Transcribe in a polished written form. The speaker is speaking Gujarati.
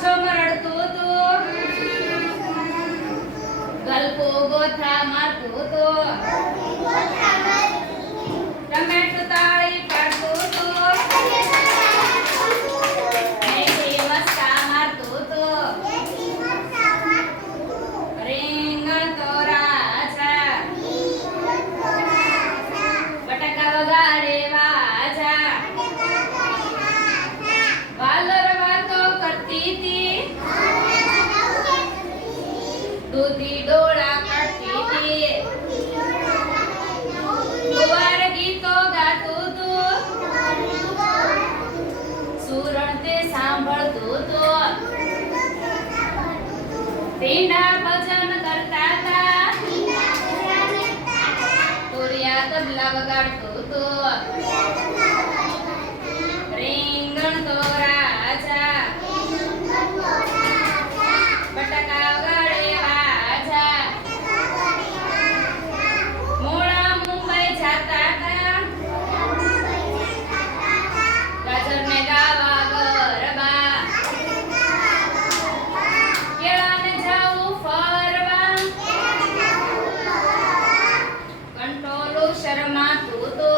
છમ રડતું તું ગલ્પો ગોથા મારતું તું ટમેટું તાળી પાડતું તું મેથી મસ્કા મારતું તું રીંગણ તો રાજા બટાકા વગાડે વાજા વાલર વાતો કરતી તી દૂધી ડોળા કાઢતી તી કુંવર ગીતો ગાતું તું સુરણ તે સાંભળતું તું ટીંડા ભજન કરતા તા તોરિયા તબલા વગાડતું તું રીંગણ તો રાજા બટાકા વગાડે વાજા મોડા મુંબઈ જાતા તા ગાજરને ગાવા ગરબા કેળાને જાવું ફરવા કંટોલું શરમાતું તું